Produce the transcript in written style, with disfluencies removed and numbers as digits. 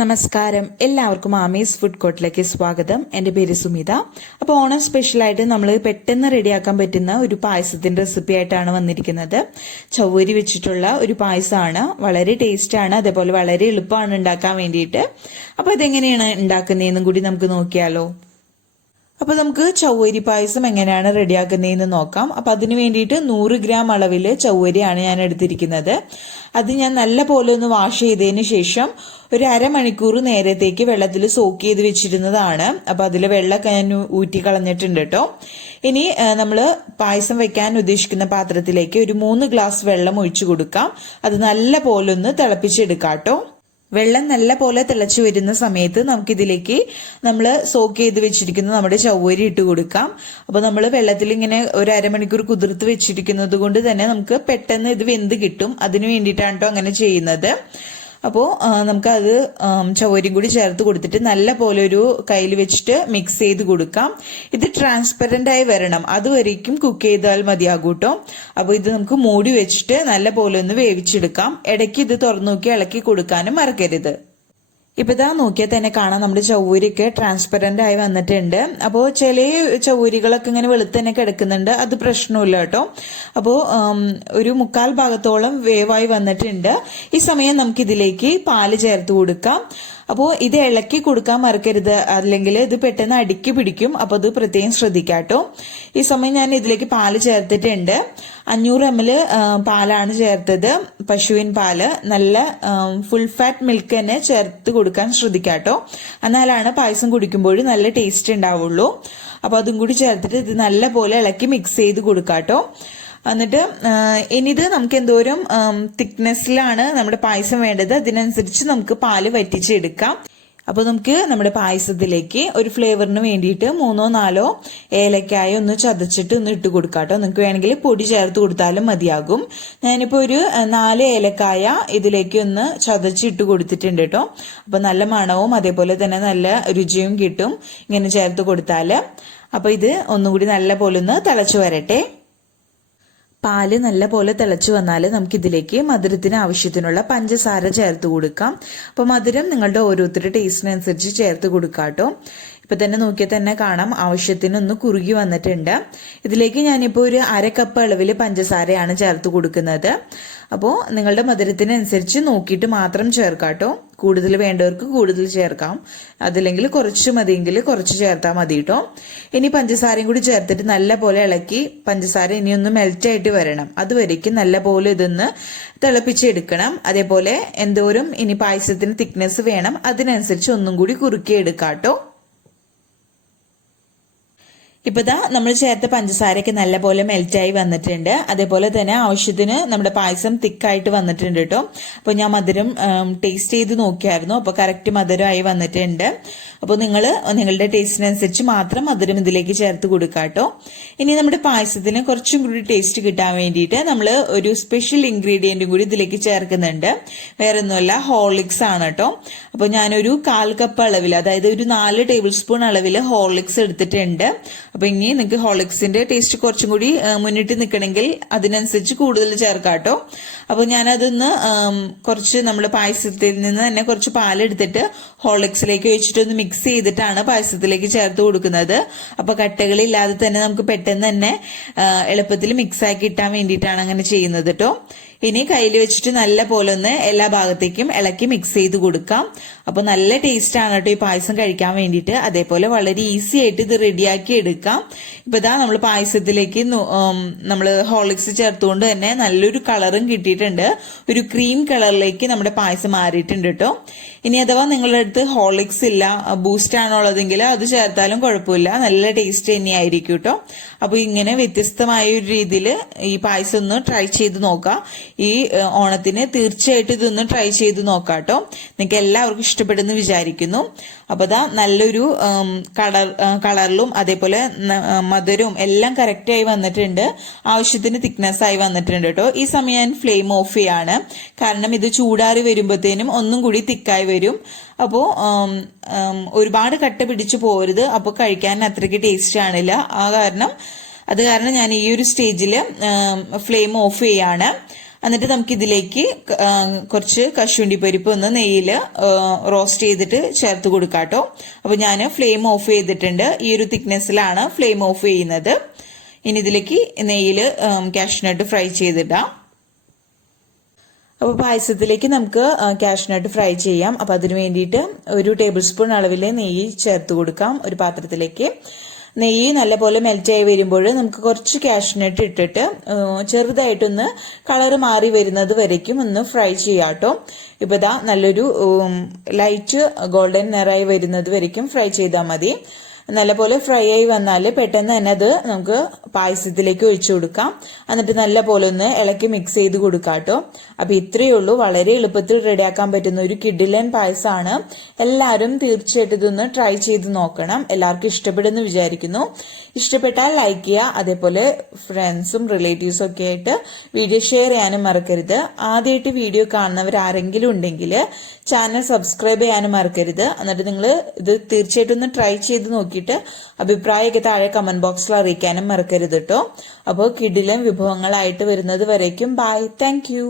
നമസ്കാരം, എല്ലാവർക്കും ആമീസ് ഫുഡ് കോർട്ടിലേക്ക് സ്വാഗതം. എൻ്റെ പേര് സുമിത. അപ്പോൾ ഓണം സ്പെഷ്യലായിട്ട് നമ്മൾ പെട്ടെന്ന് റെഡിയാക്കാൻ പറ്റുന്ന ഒരു പായസത്തിന്റെ റെസിപ്പി ആയിട്ടാണ് വന്നിരിക്കുന്നത്. ചവ്വരി വെച്ചിട്ടുള്ള ഒരു പായസമാണ്. വളരെ ടേസ്റ്റാണ്, അതേപോലെ വളരെ എളുപ്പമാണ് ഉണ്ടാക്കാൻ വേണ്ടിയിട്ട്. അപ്പോൾ അതെങ്ങനെയാണ് ഉണ്ടാക്കുന്നതെന്നും കൂടി നമുക്ക് നോക്കിയാലോ. അപ്പോൾ നമുക്ക് ചവ്വരി പായസം എങ്ങനെയാണ് റെഡിയാക്കുന്നതെന്ന് നോക്കാം. അപ്പോൾ അതിന് വേണ്ടിയിട്ട് 100 ഗ്രാം അളവിൽ ചവ്വരിയാണ് ഞാൻ എടുത്തിരിക്കുന്നത്. അത് ഞാൻ നല്ല പോലെ ഒന്ന് വാഷ് ചെയ്തതിന് ശേഷം ഒരു അരമണിക്കൂർ നേരത്തേക്ക് വെള്ളത്തിൽ സോക്ക് ചെയ്ത് വെച്ചിരുന്നതാണ്. അപ്പോൾ അതിൽ വെള്ളമൊക്കെ ഞാൻ ഊറ്റി കളഞ്ഞിട്ടുണ്ട് കേട്ടോ. ഇനി നമ്മൾ പായസം വെക്കാൻ ഉദ്ദേശിക്കുന്ന പാത്രത്തിലേക്ക് ഒരു 3 ഗ്ലാസ് വെള്ളം ഒഴിച്ചു കൊടുക്കാം. അത് നല്ല പോലെ ഒന്ന് തിളപ്പിച്ചെടുക്കാം കേട്ടോ. വെള്ളം നല്ല പോലെ തിളച്ചു വരുന്ന സമയത്ത് നമുക്കിതിലേക്ക് നമ്മൾ സോക്ക് ചെയ്ത് വെച്ചിരിക്കുന്ന നമ്മുടെ ചവ്വരി ഇട്ട് കൊടുക്കാം. അപ്പോൾ നമ്മൾ വെള്ളത്തിൽ ഇങ്ങനെ ഒരു അരമണിക്കൂർ കുതിർത്ത് വെച്ചിരിക്കുന്നത് കൊണ്ട് തന്നെ നമുക്ക് പെട്ടെന്ന് ഇത് വെന്ത് കിട്ടും. അതിന് വേണ്ടിയിട്ടാണ് കേട്ടോ അങ്ങനെ ചെയ്യുന്നത്. അപ്പോൾ നമുക്കത് ചവ്വരിയും കൂടി ചേർത്ത് കൊടുത്തിട്ട് നല്ല പോലെ ഒരു കയ്യിൽ വെച്ചിട്ട് മിക്സ് ചെയ്ത് കൊടുക്കാം. ഇത് ട്രാൻസ്പെറന്റ് ആയി വരണം, അതുവരേക്കും കുക്ക് ചെയ്താൽ മതിയാകും കേട്ടോ. അപ്പോൾ ഇത് നമുക്ക് മൂടി വെച്ചിട്ട് നല്ല പോലെ ഒന്ന് വേവിച്ചെടുക്കാം. ഇടയ്ക്ക് ഇത് തുറന്നു നോക്കി ഇളക്കി കൊടുക്കാനും മറക്കരുത്. ഇപ്പൊ ഇതാ നോക്കിയാൽ തന്നെ കാണാം നമ്മുടെ ചവ്വരിയൊക്കെ ട്രാൻസ്പെറന്റ് ആയി വന്നിട്ടുണ്ട്. അപ്പോൾ ചില ചവ്വരികളൊക്കെ ഇങ്ങനെ വെളുത്ത് തന്നെ കിടക്കുന്നുണ്ട്, അത് പ്രശ്നമില്ല കേട്ടോ. അപ്പോൾ ഒരു 1/4 ഭാഗത്തോളം വേവായി വന്നിട്ടുണ്ട്. ഈ സമയം നമുക്കിതിലേക്ക് പാല് ചേർത്ത് കൊടുക്കാം. അപ്പോൾ ഇത് ഇളക്കി കൊടുക്കാൻ മറക്കരുത്, അല്ലെങ്കിൽ ഇത് പെട്ടെന്ന് അടുക്കി പിടിക്കും. അപ്പോൾ അത് പ്രത്യേകം ശ്രദ്ധിക്കാട്ടോ. ഈ സമയം ഞാൻ ഇതിലേക്ക് പാല് ചേർത്തിട്ടുണ്ട്. 500 ml പാലാണ് ചേർത്തത്, പശുവിൻ പാല്. നല്ല ഫുൾ ഫാറ്റ് മിൽക്ക് തന്നെ ചേർത്ത് കൊടുക്കാൻ ശ്രദ്ധിക്കാട്ടോ, എന്നാലാണ് പായസം കുടിക്കുമ്പോൾ നല്ല ടേസ്റ്റ് ഉണ്ടാവുള്ളൂ. അപ്പോൾ അതും കൂടി ചേർത്തിട്ട് ഇത് നല്ല പോലെ ഇളക്കി മിക്സ് ചെയ്ത് കൊടുക്കാട്ടോ. എന്നിട്ട് ഇനിത് നമുക്ക് എന്തോരം തിക്നെസ്സിലാണ് നമ്മുടെ പായസം വേണ്ടത്, അതിനനുസരിച്ച് നമുക്ക് പാല് വറ്റിച്ചെടുക്കാം. അപ്പോൾ നമുക്ക് നമ്മുടെ പായസത്തിലേക്ക് ഒരു ഫ്ലേവറിന് വേണ്ടിയിട്ട് 3-4 ഏലക്കായ ഒന്ന് ചതച്ചിട്ട് ഒന്ന് ഇട്ട് കൊടുക്കാം കേട്ടോ. നിങ്ങൾക്ക് വേണമെങ്കിൽ പൊടി ചേർത്ത് കൊടുത്താലും മതിയാകും. ഞാനിപ്പോൾ ഒരു 4 ഏലക്കായ ഇതിലേക്ക് ഒന്ന് ചതച്ചിട്ട് കൊടുത്തിട്ടുണ്ട് കേട്ടോ. അപ്പോൾ നല്ല മണവും അതേപോലെ തന്നെ നല്ല രുചിയും കിട്ടും ഇങ്ങനെ ചേർത്ത് കൊടുത്താൽ. അപ്പോൾ ഇത് ഒന്നുകൂടി നല്ല പോലെ ഒന്ന് തിളച്ചു വരട്ടെ. പാല് നല്ല പോലെ തിളച്ചു വന്നാൽ നമുക്കിതിലേക്ക് മധുരത്തിന് ആവശ്യത്തിനുള്ള പഞ്ചസാര ചേർത്ത് കൊടുക്കാം. അപ്പോൾ മധുരം നിങ്ങളുടെ ഓരോരുത്തരുടെ ടേസ്റ്റിനനുസരിച്ച് ചേർത്ത് കൊടുക്കാം കേട്ടോ. ഇപ്പൊ തന്നെ നോക്കിയാൽ തന്നെ കാണാം ആവശ്യത്തിനൊന്ന് കുറുകി വന്നിട്ടുണ്ട്. ഇതിലേക്ക് ഞാനിപ്പോൾ ഒരു 1/2 കപ്പ് അളവിൽ പഞ്ചസാരയാണ് ചേർത്ത് കൊടുക്കുന്നത്. അപ്പോൾ നിങ്ങളുടെ മധുരത്തിനനുസരിച്ച് നോക്കിയിട്ട് മാത്രം ചേർക്കാം കേട്ടോ. കൂടുതൽ വേണ്ടവർക്ക് കൂടുതൽ ചേർക്കാം, അതില്ലെങ്കിൽ കുറച്ച് മതിയെങ്കിൽ കുറച്ച് ചേർത്താൽ മതി കേട്ടോ. ഇനി പഞ്ചസാരയും കൂടി ചേർത്തിട്ട് നല്ല പോലെ ഇളക്കി പഞ്ചസാര ഇനിയൊന്ന് മെൽറ്റ് ആയിട്ട് വരണം. അതുവരേക്കും നല്ല പോലെ ഇതൊന്ന് തിളപ്പിച്ചെടുക്കണം. അതേപോലെ എന്തോരം ഇനി പായസത്തിന് തിക്നെസ് വേണം അതിനനുസരിച്ച് ഒന്നും കൂടി കുറുക്കി എടുക്കാം കേട്ടോ. ഇപ്പൊ ദാ നമ്മൾ ചേർത്ത പഞ്ചസാരയൊക്കെ നല്ലപോലെ മെൽറ്റായി വന്നിട്ടുണ്ട്. അതേപോലെ തന്നെ ആവശ്യത്തിന് നമ്മുടെ പായസം തിക്കായിട്ട് വന്നിട്ടുണ്ട് കേട്ടോ. അപ്പൊ ഞാൻ മധുരം ടേസ്റ്റ് ചെയ്ത് നോക്കിയായിരുന്നു. അപ്പൊ കറക്റ്റ് മധുരമായി വന്നിട്ടുണ്ട്. അപ്പോൾ നിങ്ങളുടെ ടേസ്റ്റിനനുസരിച്ച് മാത്രം മധുരം ഇതിലേക്ക് ചേർത്ത് കൊടുക്കുക കേട്ടോ. ഇനി നമ്മുടെ പായസത്തിന് കുറച്ചും കൂടി ടേസ്റ്റ് കിട്ടാൻ വേണ്ടിയിട്ട് നമ്മൾ ഒരു സ്പെഷ്യൽ ഇൻഗ്രീഡിയന്റും കൂടി ഇതിലേക്ക് ചേർക്കുന്നുണ്ട്. വേറെ ഒന്നുമല്ല, ഹോർലിക്സ് ആണ് കേട്ടോ. അപ്പോൾ ഞാനൊരു 1/4 കപ്പ് അളവിൽ, അതായത് ഒരു 4 ടേബിൾ സ്പൂൺ അളവിൽ ഹോർലിക്സ് എടുത്തിട്ടുണ്ട്. അപ്പൊ ഇനി നിങ്ങൾക്ക് ഹോർലിക്സിന്റെ ടേസ്റ്റ് കുറച്ചും കൂടി മുന്നിട്ട് നിൽക്കണമെങ്കിൽ അതിനനുസരിച്ച് കൂടുതൽ ചേർക്കാം കേട്ടോ. അപ്പൊ ഞാനതൊന്ന് കുറച്ച് നമ്മുടെ പായസത്തിൽ നിന്ന് തന്നെ കുറച്ച് പാലെടുത്തിട്ട് ഹോർലിക്സിലേക്ക് ഒഴിച്ചിട്ട് ഒന്ന് മിക്സ് ചെയ്തിട്ടാണ് പായസത്തിലേക്ക് ചേർത്ത് കൊടുക്കുന്നത്. അപ്പൊ കട്ടകളില്ലാതെ തന്നെ നമുക്ക് പെട്ടെന്ന് തന്നെ എളുപ്പത്തിൽ മിക്സ് ആക്കി ഇട്ടാൻ വേണ്ടിയിട്ടാണ് അങ്ങനെ ചെയ്യുന്നത് കേട്ടോ. ഇനി കയ്യിൽ വെച്ചിട്ട് നല്ല പോലെ ഒന്ന് എല്ലാ ഭാഗത്തേക്കും ഇളക്കി മിക്സ് ചെയ്ത് കൊടുക്കാം. അപ്പൊ നല്ല ടേസ്റ്റ് ആണ് കേട്ടോ ഈ പായസം കഴിക്കാൻ വേണ്ടിയിട്ട്. അതേപോലെ വളരെ ഈസി ആയിട്ട് ഇത് റെഡിയാക്കി എടുക്കാം. ഇപ്പൊ ഇതാ നമ്മൾ പായസത്തിലേക്ക് നമ്മൾ ഹോർലിക്സ് ചേർത്തുകൊണ്ട് തന്നെ നല്ലൊരു കളറും കിട്ടിയിട്ടുണ്ട്. ഒരു ക്രീം കളറിലേക്ക് നമ്മുടെ പായസം മാറിയിട്ടുണ്ട് കേട്ടോ. ഇനി അഥവാ നിങ്ങളുടെ അടുത്ത് ഹോർലിക്സ് ഇല്ല, ബൂസ്റ്റ് ആണുള്ളതെങ്കിൽ അത് ചേർത്താലും കുഴപ്പമില്ല, നല്ല ടേസ്റ്റ് തന്നെയായിരിക്കും കേട്ടോ. അപ്പൊ ഇങ്ങനെ വ്യത്യസ്തമായ ഒരു രീതിയിൽ ഈ പായസം ഒന്ന് ട്രൈ ചെയ്ത് നോക്കാം. ഈ ഓണത്തിന് തീർച്ചയായിട്ടും ഇതൊന്ന് ട്രൈ ചെയ്ത് നോക്കാം കേട്ടോ. നിങ്ങൾക്ക് എല്ലാവർക്കും ഇഷ്ടപ്പെടുന്നു വിചാരിക്കുന്നു. അപ്പൊ ദാ നല്ലൊരു കളറിലും അതേപോലെ മധുരവും എല്ലാം കറക്റ്റ് ആയി വന്നിട്ടുണ്ട്. ആവശ്യത്തിന് തിക്നെസ് ആയി വന്നിട്ടുണ്ട് കേട്ടോ. ഈ സമയം ഞാൻ ഫ്ലെയിം ഓഫ് ചെയ്യാണ്, കാരണം ഇത് ചൂടാറി വരുമ്പോഴത്തേനും ഒന്നും കൂടി തിക്കായി വരും. അപ്പോൾ ഒരുപാട് കട്ട പിടിച്ചു പോരുത്, അപ്പോൾ കഴിക്കാൻ അത്രയ്ക്ക് ടേസ്റ്റ് ആണില്ല. അത് കാരണം ഞാൻ ഈ ഒരു സ്റ്റേജിൽ ഫ്ലെയിം ഓഫ് ചെയ്യാണ്. എന്നിട്ട് നമുക്ക് ഇതിലേക്ക് കുറച്ച് കശുവണ്ടി പരിപ്പ് ഒന്ന് നെയ്യിൽ റോസ്റ്റ് ചെയ്തിട്ട് ചേർത്ത് കൊടുക്കാട്ടോ. അപ്പോൾ ഞാൻ ഫ്ലെയിം ഓഫ് ചെയ്തിട്ടുണ്ട്. ഈ ഒരു തിക്നെസ്സിലാണ് ഫ്ലെയിം ഓഫ് ചെയ്യുന്നത്. ഇനി ഇതിലേക്ക് നെയ്യിൽ കാഷ്യൂനട്ട് ഫ്രൈ ചെയ്തിടാം. അപ്പോൾ പായസത്തിലേക്ക് നമുക്ക് കാഷ്യൂനട്ട് ഫ്രൈ ചെയ്യാം. അപ്പോൾ അതിന് വേണ്ടിയിട്ട് ഒരു ടേബിൾ സ്പൂൺ അളവിൽ നെയ്യ് ചേർത്ത് കൊടുക്കാം ഒരു പാത്രത്തിലേക്ക്. നെയ്യ് നല്ലപോലെ മെൽറ്റായി വരുമ്പോൾ നമുക്ക് കുറച്ച് കാഷ്യൂനട്ട് ഇട്ടിട്ട് ചെറുതായിട്ടൊന്ന് കളറ് മാറി വരുന്നത് വരയ്ക്കും ഒന്ന് ഫ്രൈ ചെയ്യാട്ടോ. ഇപ്പോൾ ഇതാ നല്ലൊരു ലൈറ്റ് ഗോൾഡൻ നിറായി വരുന്നത് വരയ്ക്കും ഫ്രൈ ചെയ്താൽ മതി. നല്ലപോലെ ഫ്രൈ ആയി വന്നാൽ പെട്ടെന്ന് തന്നെ അത് നമുക്ക് പായസത്തിലേക്ക് ഒഴിച്ചു കൊടുക്കാം. എന്നിട്ട് നല്ലപോലെ ഒന്ന് ഇളക്കി മിക്സ് ചെയ്ത് കൊടുക്കാട്ടോ. അപ്പൊ ഇത്രയേ ഉള്ളൂ, വളരെ എളുപ്പത്തിൽ റെഡിയാക്കാൻ പറ്റുന്ന ഒരു കിഡിലൻ പായസമാണ്. എല്ലാവരും തീർച്ചയായിട്ടും ഇതൊന്ന് ട്രൈ ചെയ്ത് നോക്കണം. എല്ലാവർക്കും ഇഷ്ടപ്പെടുമെന്ന് വിചാരിക്കുന്നു. ഇഷ്ടപ്പെട്ടാൽ ലൈക്ക് ചെയ്യുക. അതേപോലെ ഫ്രണ്ട്സും റിലേറ്റീവ്സും ഒക്കെ ആയിട്ട് വീഡിയോ ഷെയർ ചെയ്യാനും മറക്കരുത്. ആദ്യമായിട്ട് വീഡിയോ കാണുന്നവർ ആരെങ്കിലും ഉണ്ടെങ്കിൽ ചാനൽ സബ്സ്ക്രൈബ് ചെയ്യാനും മറക്കരുത്. എന്നിട്ട് നിങ്ങൾ ഇത് തീർച്ചയായിട്ടും ഒന്ന് ട്രൈ ചെയ്ത് നോക്കിയിട്ട് അഭിപ്രായമൊക്കെ താഴെ കമന്റ് ബോക്സിൽ അറിയിക്കാനും മറക്കരുത് കേട്ടോ. അപ്പോൾ കിടിലൻ വിഭവങ്ങളായിട്ട് വരുന്നത് വരയ്ക്കും ബൈ. Thank you.